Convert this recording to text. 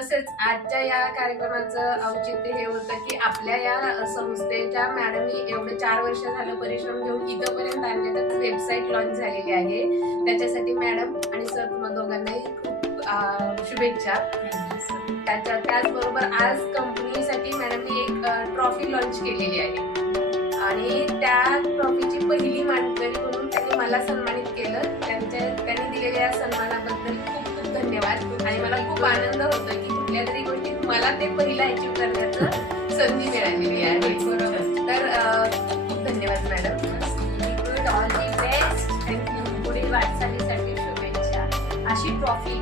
तसेच आजच्या या कार्यक्रमाचं औचित्य हे होतं की आपल्या या संस्थेच्या मॅडमनी एवढे 4 वर्ष झालं परिश्रम घेऊन इथंपर्यंत आणले, तर वेबसाईट लॉन्च झालेली आहे. त्याच्यासाठी मॅडम आणि सर तुम्हा दोघांनाही खूप शुभेच्छा. त्याचबरोबर आज कंपनीसाठी मॅडमनी एक ट्रॉफी लॉन्च केलेली आहे आणि त्या ट्रॉफीची पहिली मानकरी म्हणून त्यांनी मला सन्मानित केलं. त्यांनी दिलेल्या या सन्मानाबद्दल खूप खूप धन्यवाद. आणि मला खूप आनंद होतो की कुठल्या तरी गोष्टीत मला ते पहिला अचीव्ह करण्याचं संधी मिळालेली आहे. तर खूप धन्यवाद madam. All the best. Thank you. पुढील वाटचालीसाठी शुभेच्छा. अशी ट्रॉफी